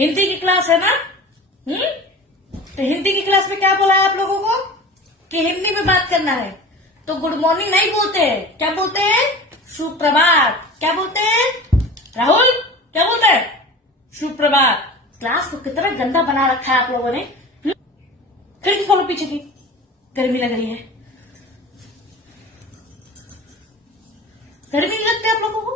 हिंदी की क्लास है ना। तो हिंदी की क्लास में क्या बोला है आप लोगों को कि हिंदी में बात करना है। तो गुड मॉर्निंग नहीं बोलते हैं, क्या बोलते हैं? सुप्रभात। क्या बोलते हैं राहुल? क्या बोलते हैं? सुप्रभात। क्लास को कितना गंदा बना रखा है आप लोगों ने। खिड़की खोलो पीछे की, गर्मी लग रही है। गर्मी नहीं लगती आप लोगों को?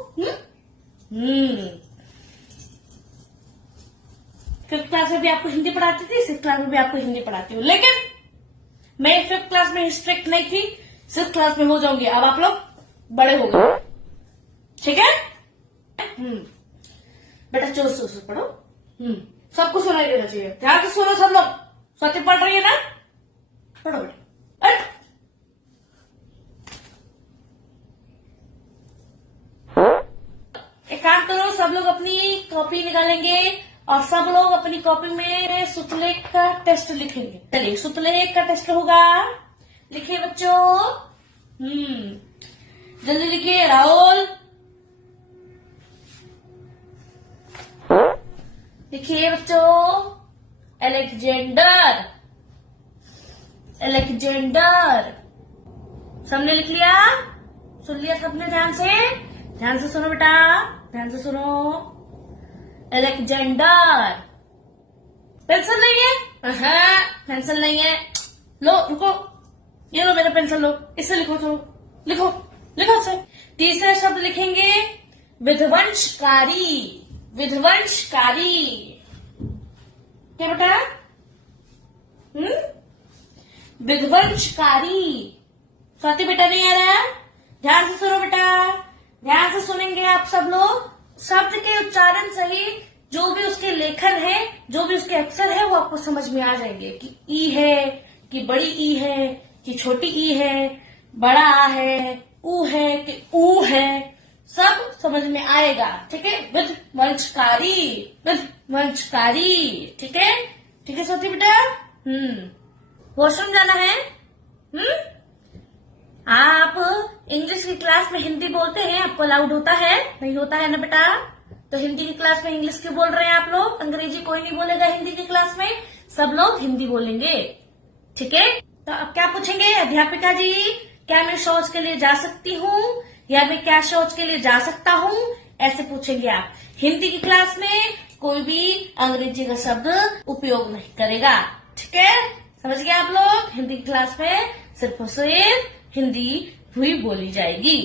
फिफ्थ क्लास में भी आपको हिंदी पढ़ाती थी, सिक्स क्लास में भी आपको हिंदी पढ़ाती हूँ, लेकिन मैं फिफ्थ क्लास में स्ट्रिक्ट नहीं थी, सिक्स क्लास में हो जाऊंगी। अब आप लोग बड़े हो गए, ठीक है? बेटा जोर से पढ़ो। सबको सुनाई देना चाहिए, ध्यान से सुनो सब लोग। सत्य पढ़ रही है ना, पढ़ो बेटा। एक काम करो, सब लोग अपनी कॉपी निकालेंगे और सब लोग अपनी कॉपी में सुतलेख का टेस्ट लिखेंगे। चलिए सुतलेख का टेस्ट होगा, लिखिए बच्चों। जल्दी लिखिए। राहुल लिखिए बच्चों। Alexander, Alexander. सबने लिख लिया? सुन लिया सबने? ध्यान से सुनो बेटा, ध्यान से सुनो। अलेक्जेंडर। पेंसिल नहीं है? हाँ, पेंसिल नहीं है। लो रुको, ये लो मेरा पेंसिल, लो इससे लिखो। चलो लिखो लिखो से। तीसरा शब्द लिखेंगे विध्वंसकारी। विध्वंसकारी क्या बेटा? विध्वंसकारी। स्वाति बेटा नहीं आ रहा? ध्यान से सुनो बेटा, ध्यान से सुनेंगे आप सब लोग। शब्द के उच्चारण सहित जो भी उसके लेखन है, जो भी उसके अक्षर है, वो आपको समझ में आ जाएंगे कि ई है, कि बड़ी ई है, कि छोटी ई है, बड़ा आ है, ऊ है कि ऊ है, सब समझ में आएगा। ठीक है? विध्वंसकारी, विध्वंसकारी। ठीक है? ठीक है स्वाति बेटा। वॉशरूम जाना है? आप इंग्लिश की क्लास में हिंदी बोलते हैं, आपको अलाउड होता है? नहीं होता है ना बेटा? तो हिंदी की क्लास में इंग्लिश क्यों बोल रहे हैं आप लोग? अंग्रेजी कोई नहीं बोलेगा हिंदी की क्लास में, सब लोग हिंदी बोलेंगे। ठीक है? तो अब क्या पूछेंगे अध्यापिका जी? क्या मैं शौच के लिए जा सकती हूँ, या मैं क्या शौच के लिए जा सकता हूँ, ऐसे पूछेंगे आप। हिंदी की क्लास में कोई भी अंग्रेजी का शब्द उपयोग नहीं करेगा। ठीक है? समझ गए आप लोग? हिंदी की क्लास में सिर्फ और सिर्फ हिंदी ही बोली जाएगी।